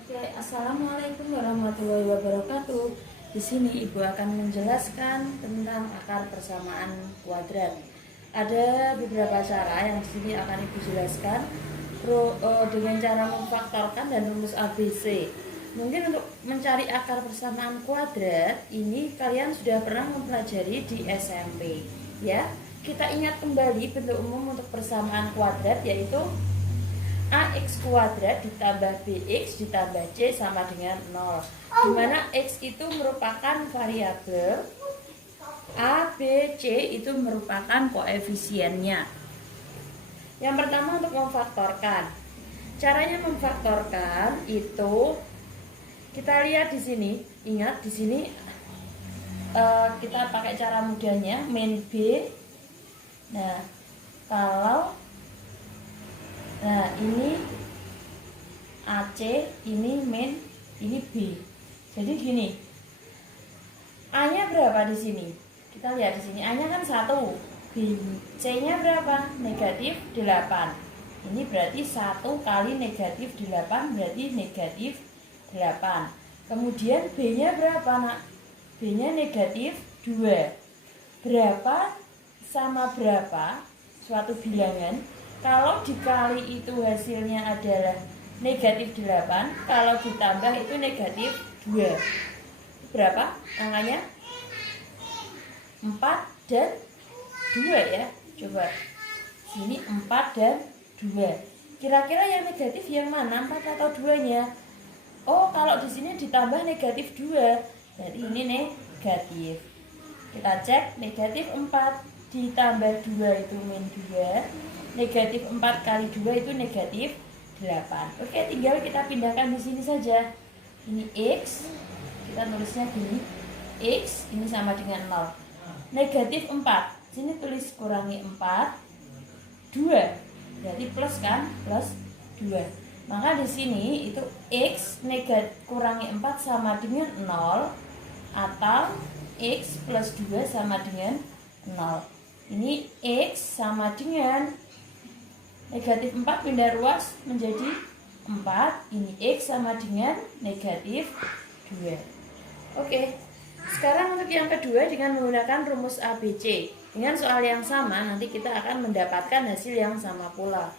Oke, assalamualaikum warahmatullahi wabarakatuh. Di sini Ibu akan menjelaskan tentang akar persamaan kuadrat. Ada beberapa cara yang di sini akan Ibu jelaskan dengan cara memfaktorkan dan rumus ABC. Mungkin untuk mencari akar persamaan kuadrat ini kalian sudah pernah mempelajari di SMP, ya. Kita ingat kembali bentuk umum untuk persamaan kuadrat yaitu AX kuadrat ditambah BX ditambah C sama dengan 0, dimana X itu merupakan variabel, A, B, C itu merupakan koefisiennya. Yang pertama untuk memfaktorkan. Caranya memfaktorkan itu kita lihat di sini. Ingat di sini kita pakai cara mudahnya min B. Nah, ini AC, ini min, ini B. Jadi gini. A-nya berapa di sini? Kita lihat di sini. A-nya kan 1. C-nya berapa? Negatif 8. Ini berarti 1 kali negatif 8 berarti negatif 8. Kemudian B-nya berapa, Nak? B-nya negatif 2. Berapa sama berapa? Suatu bilangan. Kalau dikali itu hasilnya adalah negatif 8, kalau ditambah itu negatif 2. Berapa angkanya? 4 dan 2 ya. Coba. Sini 4 dan 2. Kira-kira yang negatif yang mana? 4 atau 2-nya? Oh, kalau di sini ditambah negatif 2. Jadi ini negatif. Kita cek negatif 4 ditambah 2 itu min 2. Negatif 4 kali 2 itu negatif 8. Oke, tinggal kita pindahkan di sini saja. Ini X, kita tulisnya gini. X ini sama dengan 0. Negatif 4, sini tulis kurangi 4, 2. Jadi plus kan? Plus 2. Maka di sini itu X negatif kurangi 4 sama dengan 0, atau X plus 2 sama dengan 0. Ini X sama dengan negatif 4 pindah ruas menjadi 4. Ini X sama dengan negatif 2. Oke, sekarang untuk yang kedua dengan menggunakan rumus ABC. Dengan soal yang sama nanti kita akan mendapatkan hasil yang sama pula.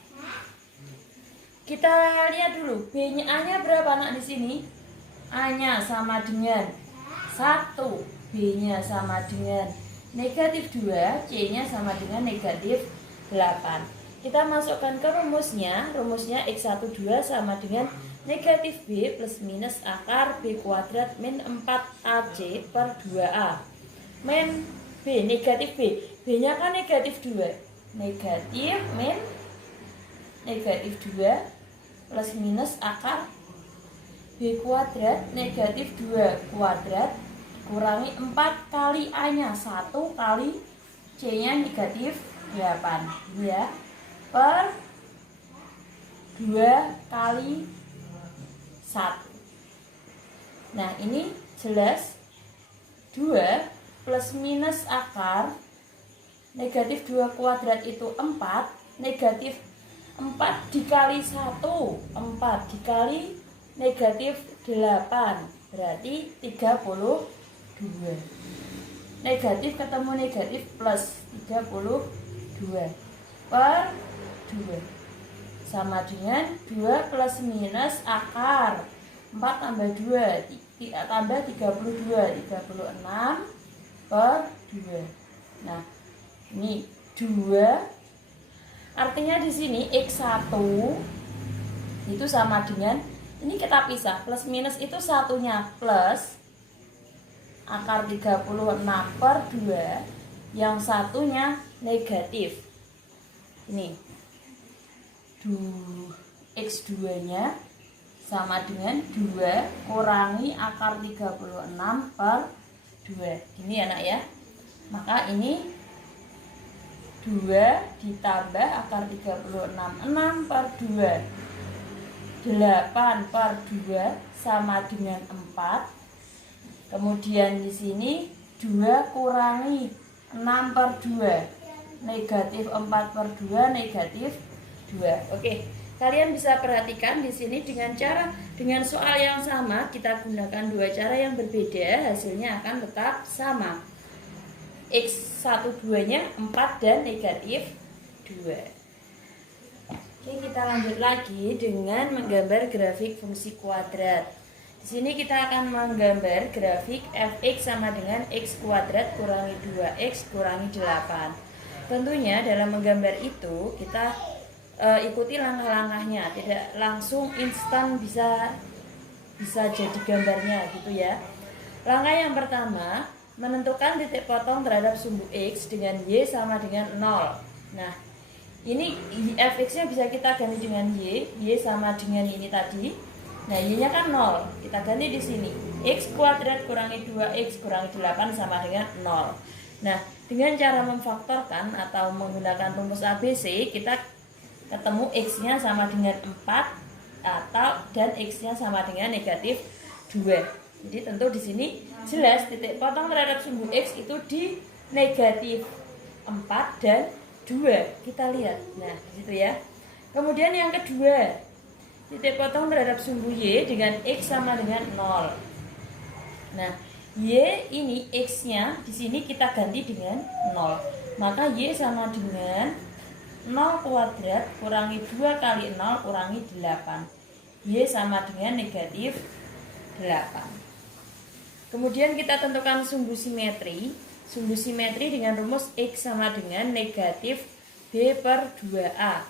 Kita lihat dulu B-nya, A-nya berapa, Nak, di sini? A-nya sama dengan 1, B-nya sama dengan negatif 2, C-nya sama dengan negatif 8. Kita masukkan ke rumusnya. Rumusnya X12 sama dengan negatif B plus minus akar B kuadrat min 4AC per 2A. Min B, negatif B. B-nya kan negatif 2. Negatif min negatif 2 plus minus akar B kuadrat negatif 2 kuadrat kurangi 4 kali A-nya 1 kali C-nya negatif 8. Ya. Per 2 kali 1. Nah, ini jelas 2 plus minus akar negatif 2 kuadrat itu 4. Negatif 4 dikali 1, 4 dikali negatif 8 berarti 32. Negatif ketemu negatif plus 32 per 2 sama dengan 2 plus minus akar 4 tambah 2 tambah 32, 36 per 2. Nah, ini 2 artinya di sini X1 itu sama dengan, ini kita pisah, plus minus itu satunya plus akar 36 per 2, yang satunya negatif. Ini X2 nya sama dengan 2 kurangi akar 36 per 2. Ini ya, Nak, ya. Maka ini 2 ditambah akar 36, 6 per 2, 8 per 2 sama dengan 4. Kemudian di sini 2 kurangi 6 per 2, negatif 4 per 2, negatif 2. Oke, Kalian bisa perhatikan di sini dengan soal yang sama, kita gunakan dua cara yang berbeda, hasilnya akan tetap sama. X12-nya 4 dan negatif 2. Oke, kita lanjut lagi dengan menggambar grafik fungsi kuadrat. Di sini kita akan menggambar grafik fx sama dengan x kuadrat kurangi 2x kurangi 8. Tentunya dalam menggambar itu kita ikuti langkah-langkahnya, tidak langsung instan bisa jadi gambarnya gitu ya. Langkah yang pertama, menentukan titik potong terhadap sumbu x dengan y sama dengan 0. Nah, ini fx-nya bisa kita ganti dengan y sama dengan ini tadi. Nah, y-nya kan 0. Kita ganti di sini. X kuadrat kurangi 2x kurangi 8 sama dengan 0. Nah, dengan cara memfaktorkan atau menggunakan rumus ABC, kita ketemu x-nya sama dengan 4 dan x-nya sama dengan negatif 2. Jadi tentu di sini jelas titik potong terhadap sumbu x itu di negatif 4 dan 2. Kita lihat. Nah, di situ ya. Kemudian yang kedua, titik potong terhadap sumbu y dengan x sama dengan 0. Nah, y ini x-nya di sini kita ganti dengan 0. Maka y sama dengan 0 kuadrat kurangi 2 kali 0 kurangi 8. Y sama dengan negatif 8. Kemudian kita tentukan sumbu simetri. Sumbu simetri dengan rumus x sama dengan negatif b per 2a.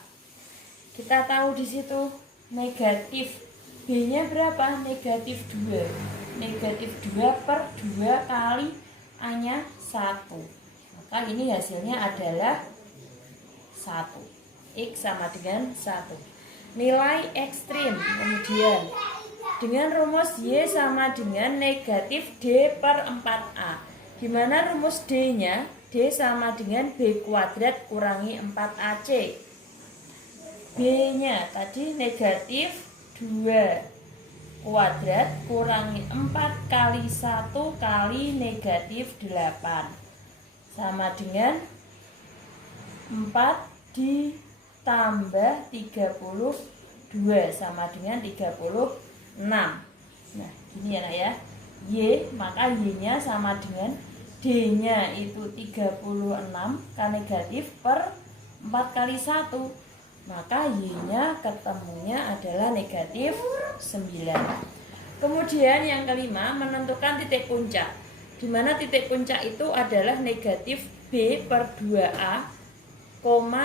Kita tahu di situ negatif b-nya berapa? Negatif 2. Negatif 2 per 2 kali a-nya 1. Maka ini hasilnya adalah 1. X sama dengan 1. Nilai ekstrim. Kemudian dengan rumus y sama dengan negatif d per 4a. Gimana rumus d-nya? D sama dengan b kuadrat kurangi 4ac. B-nya tadi negatif 2 kuadrat kurangi 4 kali 1 kali negatif 8. Sama dengan 4 ditambah 32 sama dengan 36. Nah, gini ya nak ya. Y, maka Y-nya sama dengan D-nya itu 36 K negatif per 4 kali 1. Maka Y-nya ketemunya adalah negatif 9. Kemudian yang kelima, menentukan titik puncak. Di mana titik puncak itu adalah negatif B per 2A,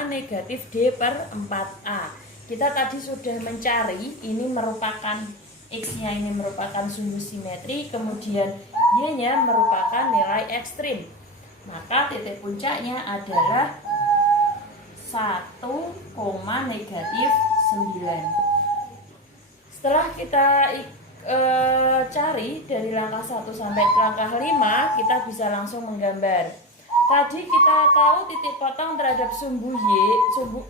negatif D per 4A. Kita tadi sudah mencari, ini merupakan X-nya ini merupakan sumbu simetri, kemudian Y-nya merupakan nilai ekstrim. Maka titik puncaknya adalah 1, negatif 9. Setelah kita cari dari langkah 1 sampai langkah 5, kita bisa langsung menggambar. Tadi kita tahu titik potong terhadap sumbu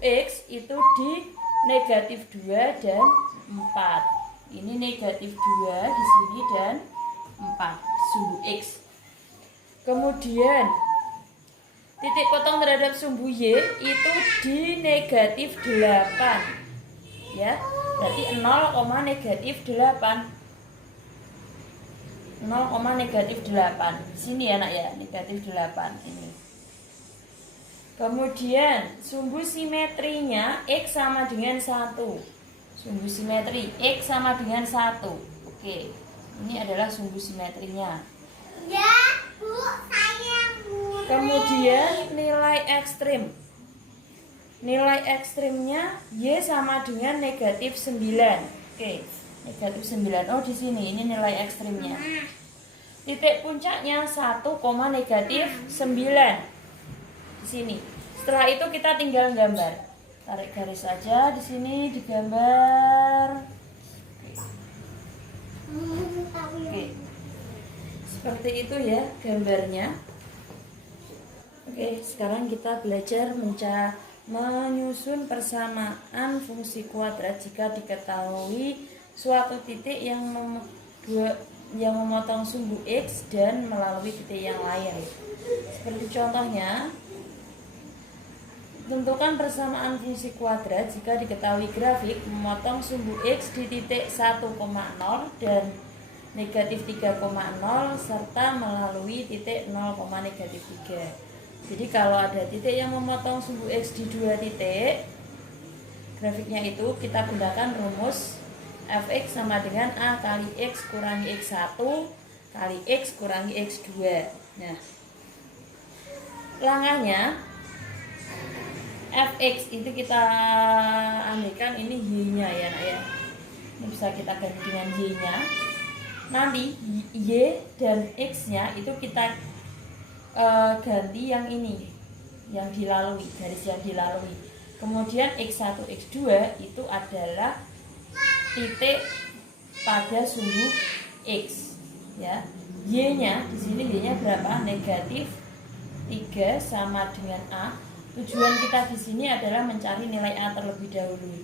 X itu di negatif 2 dan 4. Ini negatif 2 di sini dan 4 sumbu X. Kemudian titik potong terhadap sumbu Y itu di negatif 8. Ya, berarti 0, negatif 8. 0, negatif 8. Di sini ya nak ya, negatif 8 ini. Kemudian sumbu simetrinya X sama dengan 1. Sumbu simetri X sama dengan 1. Oke, ini adalah sumbu simetrinya. Ya, Bu, saya Bu. Kemudian nilai ekstrim. Nilai ekstrimnya Y sama dengan negatif 9. Oke, negatif 9. Oh, di sini ini nilai ekstrimnya. Titik puncaknya 1, negatif 9. Di sini. Setelah itu kita tinggal gambar. Tarik garis saja di sini digambar. Oke. Seperti itu ya gambarnya. Oke, sekarang kita belajar menyusun persamaan fungsi kuadrat jika diketahui suatu titik yang memotong sumbu X dan melalui titik yang lain. Seperti contohnya, Tentukan persamaan fungsi kuadrat jika diketahui grafik memotong sumbu X di titik 1,0 dan negatif 3,0 serta melalui titik 0, negatif 3. Jadi kalau ada titik yang memotong sumbu X di dua titik, grafiknya itu kita gunakan rumus fx sama dengan A kali X kurangi X1 kali X kurangi X2. Nah, langkahnya fx itu kita andaikan ini y-nya ya nak ya. Ini bisa kita ganti dengan y-nya. Nanti y dan x-nya itu kita ganti yang ini, yang dilalui, garis yang dilalui. Kemudian x1, x2 itu adalah titik pada sumbu x ya. Y-nya di sini y-nya berapa? Negatif 3 sama dengan A. Tujuan kita di sini adalah mencari nilai A terlebih dahulu.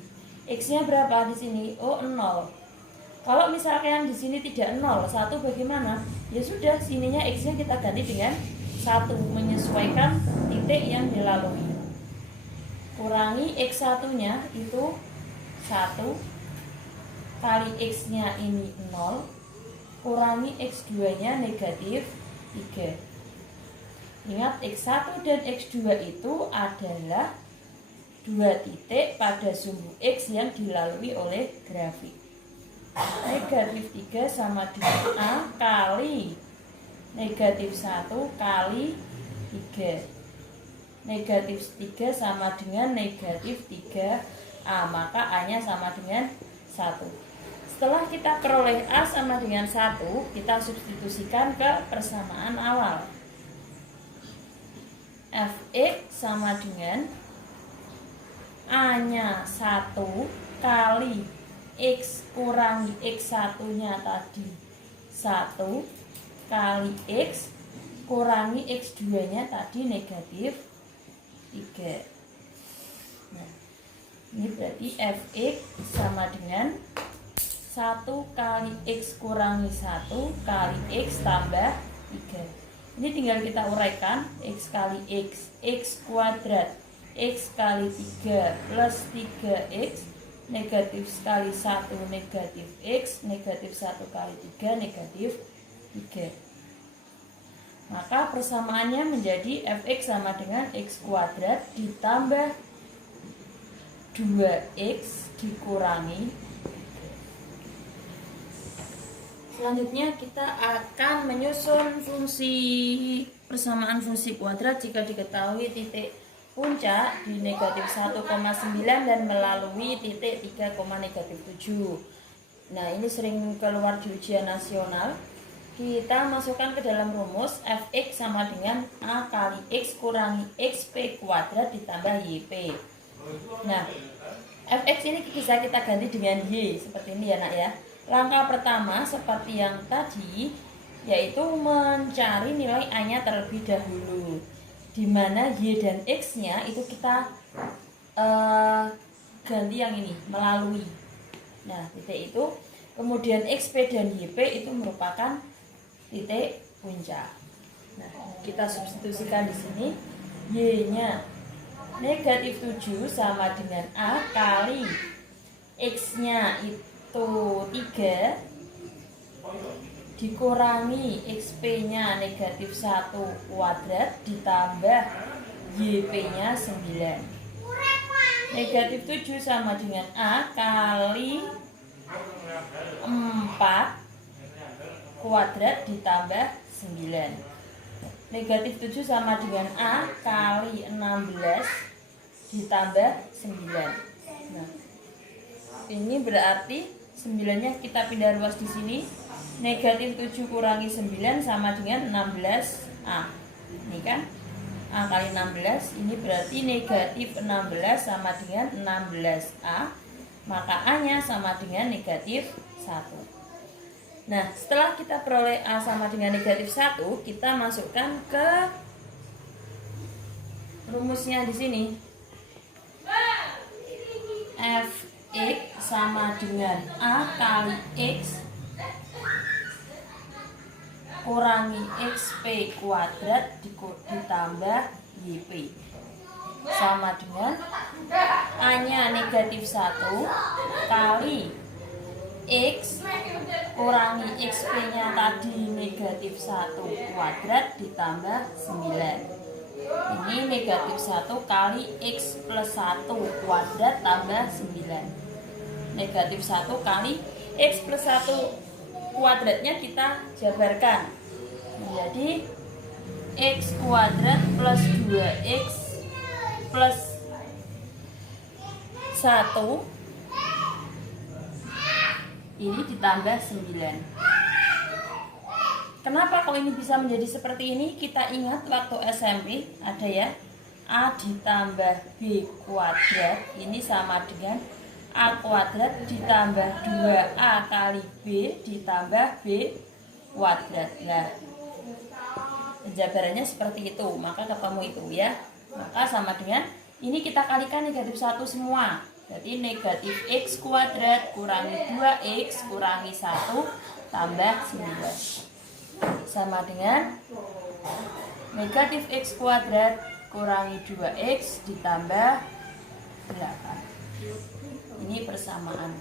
X-nya berapa di sini? Oh, 0. Kalau misalkan di sini tidak 0, 1 bagaimana? Ya sudah, sininya X-nya kita ganti dengan 1 menyesuaikan titik yang dilalui. Kurangi X1-nya itu 1 kali X-nya ini 0 kurangi X2-nya negatif 3. Ingat, X1 dan X2 itu adalah dua titik pada sumbu X yang dilalui oleh grafik. Negatif 3 sama dengan A kali negatif 1 kali 3. Negatif 3 sama dengan negatif 3A, maka A-nya sama dengan 1. Setelah kita peroleh A sama dengan 1, kita substitusikan ke persamaan awal. Fx sama dengan A-nya 1 kali X kurangi X1-nya tadi 1 kali X kurangi X2-nya tadi negatif 3. Nah, ini berarti Fx sama dengan 1 kali X kurangi 1 kali X tambah 3. Ini tinggal kita uraikan, X kali X kuadrat, X kali 3 plus 3X, negatif sekali 1 negatif X, negatif 1 kali 3 negatif 3. Maka persamaannya menjadi Fx sama dengan X kuadrat ditambah 2X dikurangi. Selanjutnya kita akan menyusun fungsi persamaan fungsi kuadrat jika diketahui titik puncak di negatif 1,9 dan melalui titik 3, negatif 7. Nah, ini sering keluar di ujian nasional. Kita masukkan ke dalam rumus Fx sama dengan A kali X kurangi XP kuadrat ditambah YP. Nah, Fx ini bisa kita ganti dengan Y seperti ini ya nak ya. Langkah pertama seperti yang tadi, yaitu mencari nilai A-nya terlebih dahulu, di mana Y dan X-nya itu kita ganti yang ini, melalui. Nah, titik itu, kemudian XP dan YP itu merupakan titik puncak. Nah, kita substitusikan di sini, Y-nya negatif 7 sama dengan A kali X-nya itu 3 dikurangi XP-nya negatif 1 kuadrat ditambah YP-nya 9. Negatif 7 sama dengan A kali 4 kuadrat ditambah 9. Negatif 7 sama dengan A kali 16 ditambah 9. Nah, ini berarti 9-nya kita pindah ruas di sini. Negatif 7 kurangi 9 sama dengan 16A. Ini kan A kali 16, ini berarti negatif 16 sama dengan 16A. Maka A-nya sama dengan negatif 1. Nah, setelah kita peroleh A sama dengan negatif 1, kita masukkan ke rumusnya di sini. Fx sama dengan A kali X kurangi XP kuadrat ditambah YP. sama dengan A-nya negatif 1 kali X kurangi XP-nya tadi negatif 1 kuadrat ditambah 9. Ini negatif 1 kali X plus 1 kuadrat tambah 9. Negatif 1 kali X plus 1 kuadratnya kita jabarkan menjadi X kuadrat plus 2X plus 1 ini ditambah 9. Kenapa kok ini bisa menjadi seperti ini? Kita ingat waktu SMP ada ya, A ditambah B kuadrat ini sama dengan A kuadrat ditambah 2A kali B ditambah B kuadrat. Nah, penjabarannya seperti itu, maka ketemu itu ya. Maka sama dengan ini kita kalikan negatif 1 semua. Jadi negatif X kuadrat kurangi 2X kurangi 1 tambah 9 sama dengan negatif X kuadrat kurangi 2X ditambah 8. Ini persamaan.